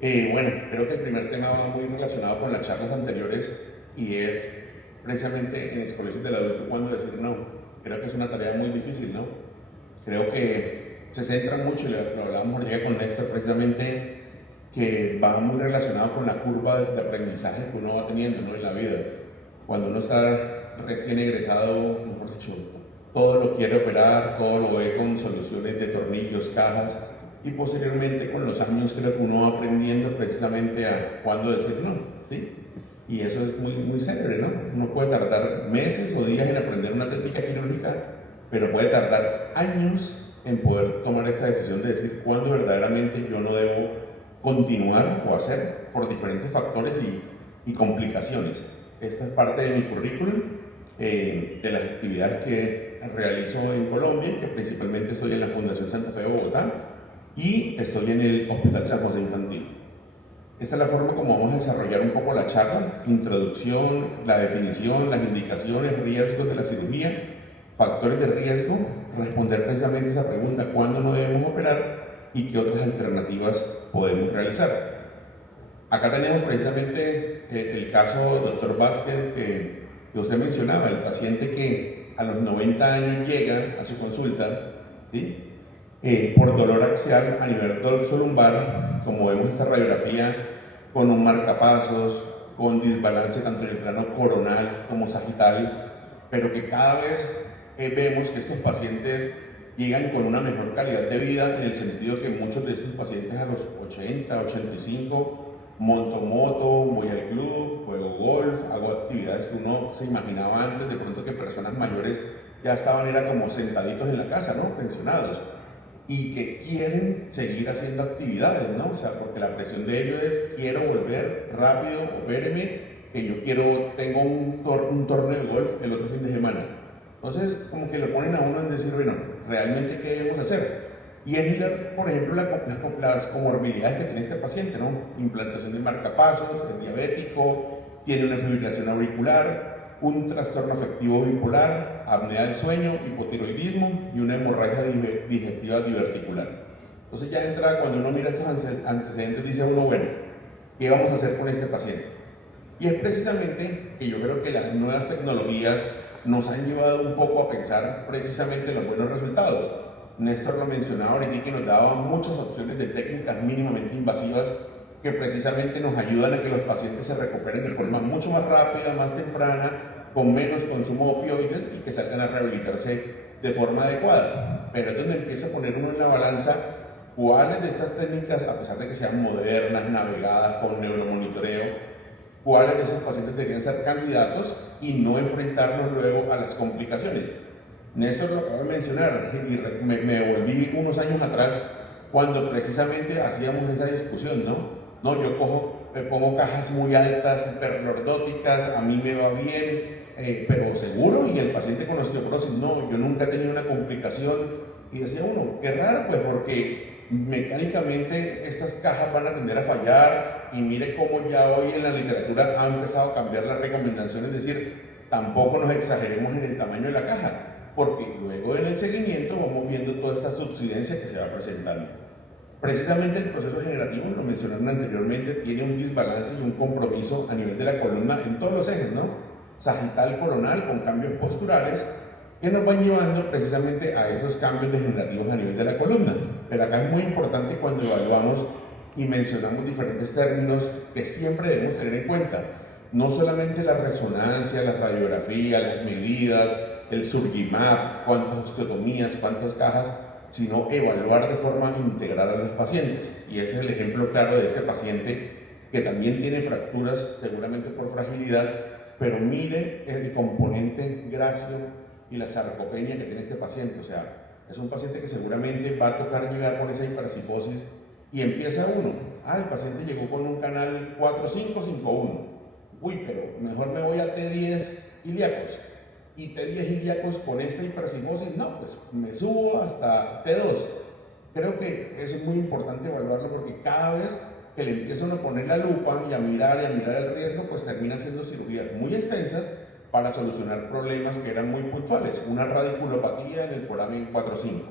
Bueno, creo que el primer tema va muy relacionado con las charlas anteriores y es precisamente en los colegios del adulto cuando decir no. Creo que es una tarea muy difícil, ¿no? Creo que se centra mucho, y lo hablábamos ahorita con Néstor, precisamente que va muy relacionado con la curva de aprendizaje que uno va teniendo, ¿no?, en la vida. Cuando uno está recién egresado, mejor dicho, todo lo quiere operar, todo lo ve con soluciones de tornillos, cajas, y posteriormente con los años creo que uno va aprendiendo precisamente a cuándo decir no, ¿sí? Y eso es muy, muy célebre, ¿no? Uno puede tardar meses o días en aprender una técnica quirúrgica, pero puede tardar años en poder tomar esa decisión de decir cuándo verdaderamente yo no debo continuar o hacer por diferentes factores y complicaciones. Esta es parte de mi currículum, de las actividades que realizo en Colombia, que principalmente estoy en la Fundación Santa Fe de Bogotá y estoy en el Hospital San José Infantil. Esta es la forma como vamos a desarrollar un poco la charla: introducción, la definición, las indicaciones, riesgos de la cirugía, factores de riesgo, responder precisamente esa pregunta: ¿cuándo no debemos operar y qué otras alternativas podemos realizar? Acá tenemos precisamente el caso doctor Vázquez que usted mencionaba, el paciente que a los 90 años llega a su consulta, ¿sí?, por dolor axial a nivel dorsolumbar, como vemos esta radiografía, con un marcapasos, con desbalance tanto en el plano coronal como sagital, pero que cada vez vemos que estos pacientes llegan con una mejor calidad de vida, en el sentido que muchos de estos pacientes a los 80, 85 monto moto, voy al club, juego golf, hago actividades que uno se imaginaba antes de pronto que personas mayores ya estaban, era como sentaditos en la casa, ¿no?, pensionados, y que quieren seguir haciendo actividades, ¿no? O sea, porque la presión de ellos es: quiero volver rápido, opéreme, que yo quiero, tengo un torneo de golf el otro fin de semana. Entonces, como que lo ponen a uno en decir, bueno, ¿realmente qué debemos hacer? Y es mirar, por ejemplo, las comorbilidades que tiene este paciente, ¿no? Implantación de marcapasos, es diabético, tiene una fibrilación auricular, un trastorno afectivo bipolar, apnea del sueño, hipotiroidismo y una hemorragia digestiva diverticular. Entonces ya entra, cuando uno mira estos antecedentes, dice uno, bueno, ¿qué vamos a hacer con este paciente? Y es precisamente que yo creo que las nuevas tecnologías nos han llevado un poco a pensar precisamente en los buenos resultados. Néstor lo mencionaba ahorita, que nos daba muchas opciones de técnicas mínimamente invasivas que precisamente nos ayudan a que los pacientes se recuperen de forma mucho más rápida, más temprana, con menos consumo de opioides y que salgan a rehabilitarse de forma adecuada. Pero es donde empieza a poner uno en la balanza cuáles de estas técnicas, a pesar de que sean modernas, navegadas con neuromonitoreo, cuáles de esos pacientes deberían ser candidatos y no enfrentarnos luego a las complicaciones. Néstor lo acabo de mencionar y me volví unos años atrás cuando precisamente hacíamos esa discusión, ¿no? No, yo pongo cajas muy altas, hiperlordóticas, a mí me va bien, pero seguro, y el paciente con osteoporosis, no, yo nunca he tenido una complicación. Y decía uno, qué raro, pues, porque mecánicamente estas cajas van a tender a fallar, y mire cómo ya hoy en la literatura ha empezado a cambiar las recomendaciones, es decir, tampoco nos exageremos en el tamaño de la caja, porque luego en el seguimiento vamos viendo toda esta subsidencia que se va presentando. Precisamente el proceso generativo, lo mencionaron anteriormente, tiene un desbalance y un compromiso a nivel de la columna en todos los ejes, ¿no? Sagital, coronal, con cambios posturales que nos van llevando precisamente a esos cambios degenerativos a nivel de la columna. Pero acá es muy importante, cuando evaluamos y mencionamos diferentes términos, que siempre debemos tener en cuenta no solamente la resonancia, la radiografía, las medidas, el Surgimap, cuántas osteotomías, cuántas cajas, sino evaluar de forma integral a los pacientes. Y ese es el ejemplo claro de este paciente, que también tiene fracturas, seguramente por fragilidad, pero mire el componente gracio y la sarcopenia que tiene este paciente. O sea, es un paciente que seguramente va a tocar llegar con esa hipercifosis, y empieza uno, el paciente llegó con un canal 4-5-5-1, uy, pero mejor me voy a T10 ilíacos, y T10 ilíacos con esta hipercifosis, no, pues me subo hasta T2. Creo que eso es muy importante evaluarlo, porque cada vez que le empiezan a poner la lupa y a mirar el riesgo, pues termina haciendo cirugías muy extensas para solucionar problemas que eran muy puntuales, una radiculopatía en el foramen 4-5.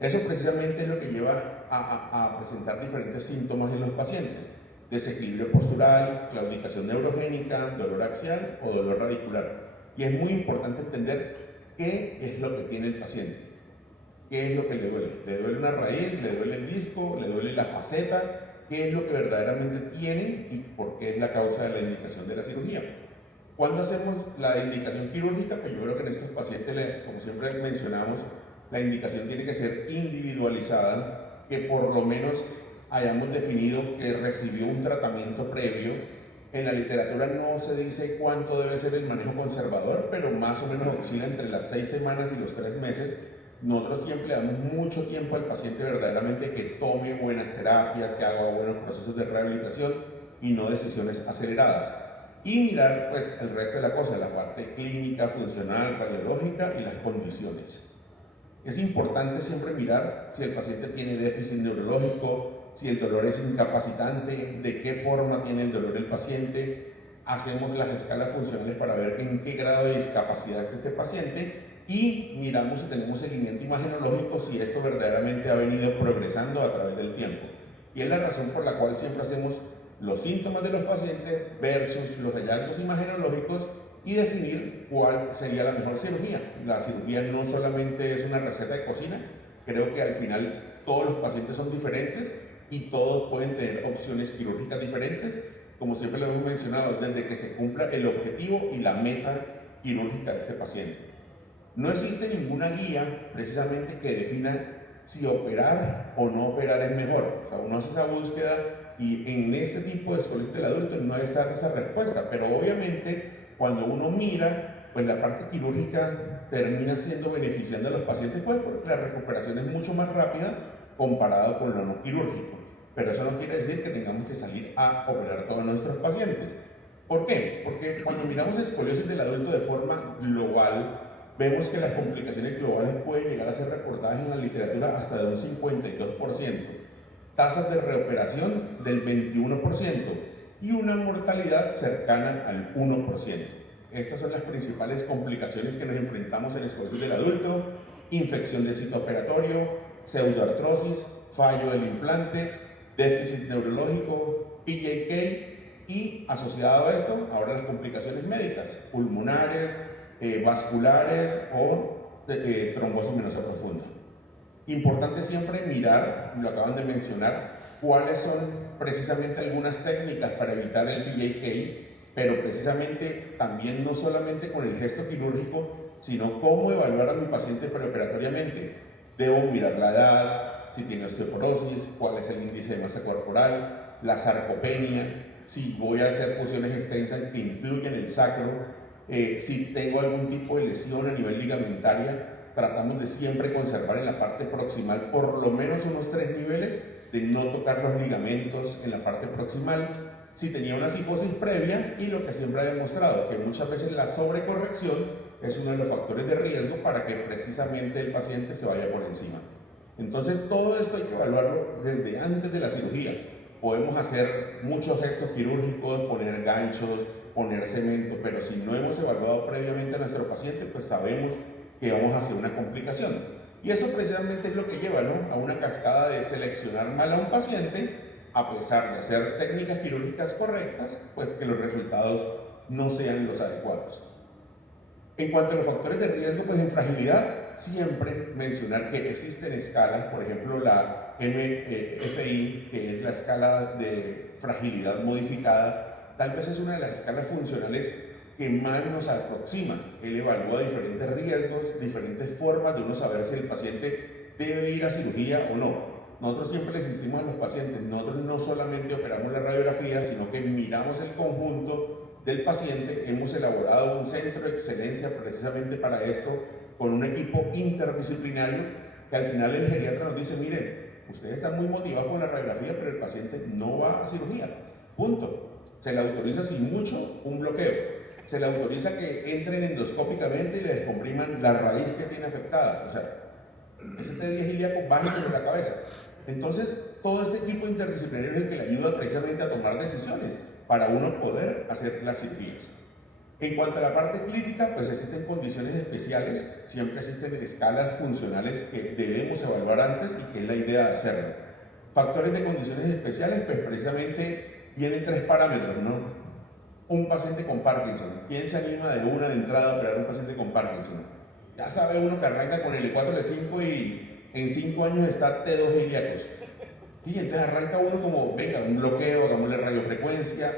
Eso precisamente es lo que lleva a presentar diferentes síntomas en los pacientes: desequilibrio postural, claudicación neurogénica, dolor axial o dolor radicular. Y es muy importante entender qué es lo que tiene el paciente, qué es lo que le duele. ¿Le duele una raíz? ¿Le duele el disco? ¿Le duele la faceta? ¿Qué es lo que verdaderamente tienen y por qué es la causa de la indicación de la cirugía? ¿Cuándo hacemos la indicación quirúrgica? Pues yo creo que en estos pacientes, como siempre mencionamos, la indicación tiene que ser individualizada, que por lo menos hayamos definido que recibió un tratamiento previo. En la literatura no se dice cuánto debe ser el manejo conservador, pero más o menos oscila entre las 6 semanas y los 3 meses. Nosotros siempre le damos mucho tiempo al paciente verdaderamente que tome buenas terapias, que haga buenos procesos de rehabilitación y no decisiones aceleradas. Y mirar pues el resto de la cosa, la parte clínica, funcional, radiológica y las condiciones. Es importante siempre mirar si el paciente tiene déficit neurológico, si el dolor es incapacitante, de qué forma tiene el dolor el paciente. Hacemos las escalas funcionales para ver en qué grado de discapacidad está este paciente y miramos si tenemos seguimiento imagenológico, si esto verdaderamente ha venido progresando a través del tiempo. Y es la razón por la cual siempre hacemos los síntomas de los pacientes versus los hallazgos imagenológicos y definir cuál sería la mejor cirugía. La cirugía no solamente es una receta de cocina, creo que al final todos los pacientes son diferentes y todos pueden tener opciones quirúrgicas diferentes, como siempre lo hemos mencionado, desde que se cumpla el objetivo y la meta quirúrgica de este paciente. No existe ninguna guía precisamente que defina si operar o no operar es mejor. O sea, uno hace esa búsqueda y en este tipo de escoliosis del adulto no está esa respuesta, pero obviamente cuando uno mira, pues la parte quirúrgica termina siendo beneficiando a los pacientes, pues porque la recuperación es mucho más rápida comparado con lo no quirúrgico. Pero eso no quiere decir que tengamos que salir a operar a todos nuestros pacientes. ¿Por qué? Porque cuando miramos escoliosis del adulto de forma global, vemos que las complicaciones globales pueden llegar a ser reportadas en la literatura hasta de un 52%, tasas de reoperación del 21% y una mortalidad cercana al 1%. Estas son las principales complicaciones que nos enfrentamos en la escoliosis del adulto: infección de sitio operatorio, pseudoartrosis, fallo del implante, déficit neurológico, PJK y asociado a esto, ahora las complicaciones médicas, pulmonares, vasculares o trombosis venosa profunda. Importante siempre mirar, lo acaban de mencionar, cuáles son precisamente algunas técnicas para evitar el BJK, pero precisamente también no solamente con el gesto quirúrgico, sino cómo evaluar a mi paciente preoperatoriamente. Debo mirar la edad, si tiene osteoporosis, cuál es el índice de masa corporal, la sarcopenia, si voy a hacer fusiones extensas que incluyen el sacro, si tengo algún tipo de lesión a nivel ligamentaria. Tratamos de siempre conservar en la parte proximal por lo menos unos 3 niveles, de no tocar los ligamentos en la parte proximal. Si tenía una cifosis previa, y lo que siempre ha demostrado, que muchas veces la sobrecorrección es uno de los factores de riesgo para que precisamente el paciente se vaya por encima. Entonces todo esto hay que evaluarlo desde antes de la cirugía. Podemos hacer muchos gestos quirúrgicos, poner ganchos, poner cemento, pero si no hemos evaluado previamente a nuestro paciente, pues sabemos que vamos hacia una complicación. Y eso precisamente es lo que lleva, ¿no?, a una cascada de seleccionar mal a un paciente, a pesar de hacer técnicas quirúrgicas correctas, pues que los resultados no sean los adecuados. En cuanto a los factores de riesgo, pues en fragilidad, siempre mencionar que existen escalas, por ejemplo la MFI, que es la escala de fragilidad modificada, tal vez es una de las escalas funcionales que más nos aproxima. Él evalúa diferentes riesgos, diferentes formas de uno saber si el paciente debe ir a cirugía o no. Nosotros siempre le insistimos a los pacientes, nosotros no solamente operamos la radiografía, sino que miramos el conjunto del paciente. Hemos elaborado un centro de excelencia precisamente para esto, con un equipo interdisciplinario, que al final el geriatra nos dice: miren, ustedes están muy motivados con la radiografía, pero el paciente no va a cirugía, punto. Se le autoriza sin mucho un bloqueo, se le autoriza que entren endoscópicamente y le descompriman la raíz que tiene afectada. O sea, ese T10 ilíaco baje sobre la cabeza. Entonces, todo este equipo interdisciplinario es el que le ayuda precisamente a tomar decisiones para uno poder hacer las cirugías. En cuanto a la parte clínica, pues existen condiciones especiales, siempre existen escalas funcionales que debemos evaluar antes y que es la idea de hacerlo. Factores de condiciones especiales, pues precisamente vienen tres parámetros, ¿no? Un paciente con Parkinson, ¿quién se anima de una de entrada a operar un paciente con Parkinson? Ya sabe uno que arranca con el E4, L5 y en 5 años está T2 ilíacos. Y entonces arranca uno como, venga, un bloqueo, hagámosle radiofrecuencia,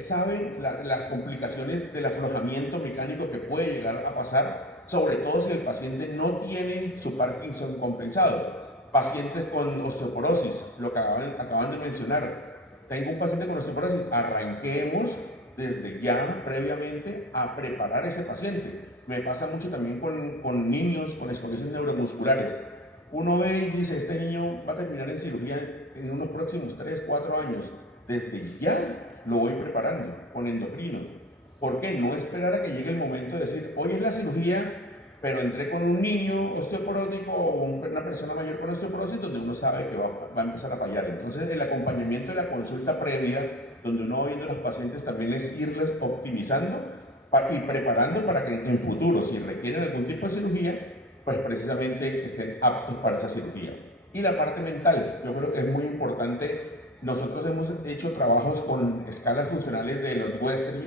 sabe las complicaciones del aflojamiento mecánico que puede llegar a pasar, sobre todo si el paciente no tiene su Parkinson compensado. Pacientes con osteoporosis, lo que acaban de mencionar. Tengo un paciente con osteoporosis, arranquemos desde ya previamente a preparar a ese paciente. Me pasa mucho también con niños con escoliosis neuromusculares. Uno ve y dice, este niño va a terminar en cirugía en unos próximos 3, 4 años. Desde ya lo voy preparando con endocrino. ¿Por qué? No esperar a que llegue el momento de decir, hoy es la cirugía, pero entré con un niño osteoporótico o una persona mayor con osteoporosis donde uno sabe que va a empezar a fallar. Entonces, el acompañamiento de la consulta previa, donde uno va viendo a los pacientes, también es irles optimizando y preparando para que en futuro, si requieren algún tipo de cirugía, pues precisamente estén aptos para esa cirugía. Y la parte mental, yo creo que es muy importante. Nosotros hemos hecho trabajos con escalas funcionales de los Western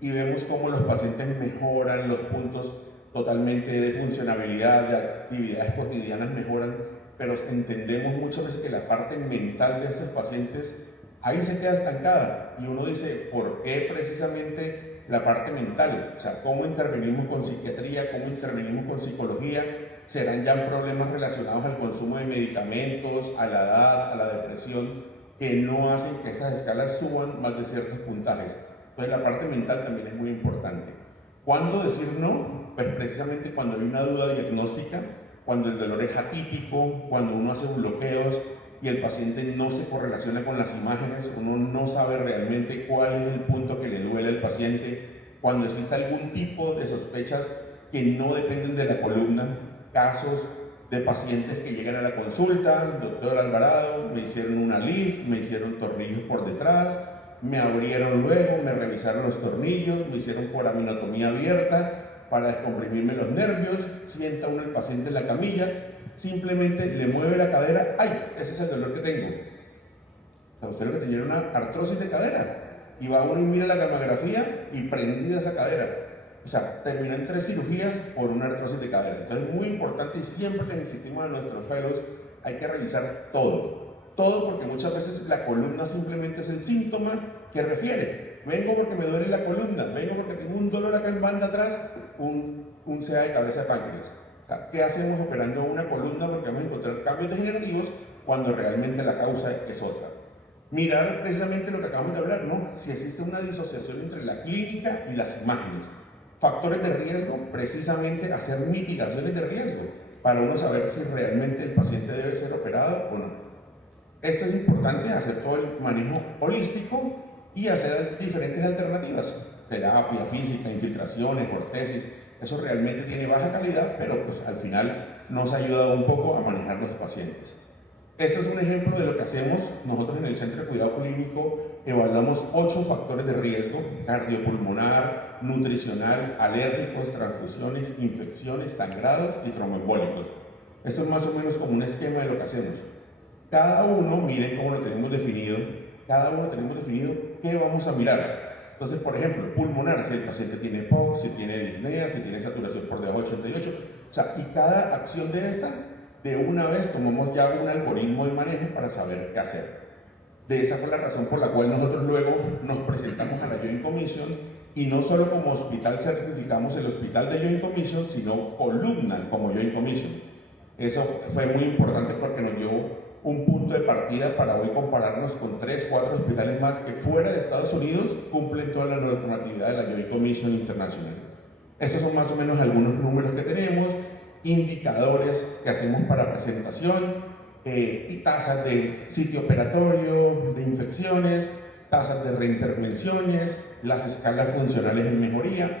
y vemos cómo los pacientes mejoran, los puntos totalmente de funcionabilidad, de actividades cotidianas mejoran, pero entendemos muchas veces que la parte mental de estos pacientes ahí se queda estancada y uno dice, ¿por qué precisamente la parte mental? O sea, ¿cómo intervenimos con psiquiatría? ¿Cómo intervenimos con psicología? ¿Serán ya problemas relacionados al consumo de medicamentos, a la edad, a la depresión, que no hacen que esas escalas suban más de ciertos puntajes? Entonces la parte mental también es muy importante. ¿Cuándo decir no? Pues precisamente cuando hay una duda diagnóstica, cuando el dolor es atípico, cuando uno hace bloqueos y el paciente no se correlaciona con las imágenes, uno no sabe realmente cuál es el punto que le duele al paciente, cuando existe algún tipo de sospechas que no dependen de la columna, casos de pacientes que llegan a la consulta, doctor Alvarado, me hicieron una lift, me hicieron tornillos por detrás, me abrieron luego, me revisaron los tornillos, me hicieron foraminotomía abierta para descomprimirme los nervios, sienta uno el paciente en la camilla, simplemente le mueve la cadera, ¡ay! Ese es el dolor que tengo. O sea, usted lo que tenía era una artrosis de cadera, y va uno y mira la gamografía y prendida esa cadera. O sea, terminó en 3 cirugías por una artrosis de cadera. Entonces es muy importante y siempre les insistimos a nuestros fellows, hay que revisar todo. Todo, porque muchas veces la columna simplemente es el síntoma que refiere. Vengo porque me duele la columna, vengo porque tengo un dolor acá en banda atrás, un CA de cabeza de páncreas. O sea, ¿qué hacemos operando una columna? Porque vamos a encontrar cambios degenerativos cuando realmente la causa es otra. Mirar precisamente lo que acabamos de hablar, ¿no? Si existe una disociación entre la clínica y las imágenes. Factores de riesgo, precisamente hacer mitigaciones de riesgo para uno saber si realmente el paciente debe ser operado o no. Esto es importante, hacer todo el manejo holístico y hacer diferentes alternativas. Terapia física, infiltraciones, ortesis. Eso realmente tiene baja calidad, pero pues al final nos ha ayudado un poco a manejar los pacientes. Este es un ejemplo de lo que hacemos. Nosotros en el Centro de Cuidado Clínico evaluamos 8 factores de riesgo: cardiopulmonar, nutricional, alérgicos, transfusiones, infecciones, sangrados y tromboembólicos. Esto es más o menos como un esquema de lo que hacemos. Cada uno, miren cómo lo tenemos definido, cada uno tenemos definido qué vamos a mirar. Entonces, por ejemplo, pulmonar, si el paciente tiene POC, si tiene disnea, si tiene saturación por debajo de 88, o sea, y cada acción de esta, de una vez tomamos ya un algoritmo de manejo para saber qué hacer. De esa fue la razón por la cual nosotros luego nos presentamos a la Joint Commission y no solo como hospital certificamos el hospital de Joint Commission, sino columna como Joint Commission. Eso fue muy importante porque nos dio un punto de partida para hoy compararnos con 3, 4 hospitales más que fuera de Estados Unidos cumplen toda la normatividad de la Joint Commission Internacional. Estos son más o menos algunos números que tenemos, indicadores que hacemos para presentación y tasas de sitio operatorio, de infecciones, tasas de reintervenciones, las escalas funcionales en mejoría.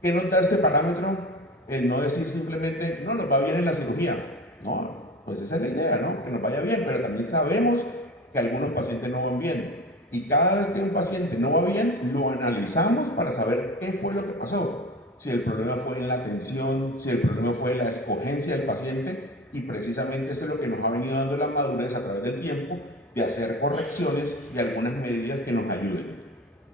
¿Qué nos da este parámetro? El no decir simplemente, no, nos va bien en la cirugía. No, pues esa es la idea, ¿no? Que nos vaya bien, pero también sabemos que algunos pacientes no van bien. Y cada vez que un paciente no va bien, lo analizamos para saber qué fue lo que pasó. Si el problema fue en la atención, si el problema fue en la escogencia del paciente, y precisamente eso es lo que nos ha venido dando la madurez a través del tiempo de hacer correcciones y algunas medidas que nos ayuden.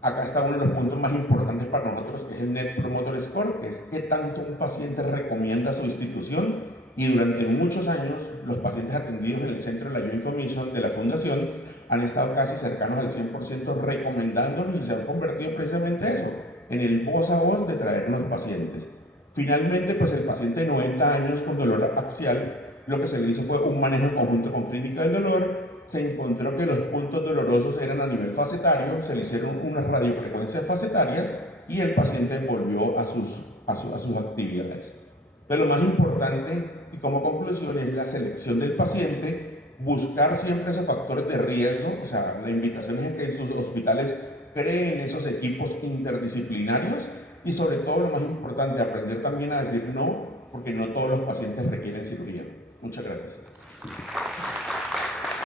Acá está uno de los puntos más importantes para nosotros, que es el Net Promoter Score, que es qué tanto un paciente recomienda su institución. Y durante muchos años, los pacientes atendidos en el centro de la Joint Commission de la Fundación han estado casi cercanos al 100% recomendándonos y se han convertido precisamente en eso, en el voz a voz de traernos pacientes. Finalmente, pues el paciente de 90 años con dolor axial, lo que se le hizo fue un manejo conjunto con clínica del dolor. Se encontró que los puntos dolorosos eran a nivel facetario, se le hicieron unas radiofrecuencias facetarias y el paciente volvió a sus actividades. Pero lo más importante y como conclusión es la selección del paciente, buscar siempre esos factores de riesgo, o sea, la invitación es que sus hospitales creen esos equipos interdisciplinarios y sobre todo lo más importante, aprender también a decir no, porque no todos los pacientes requieren cirugía. Muchas gracias.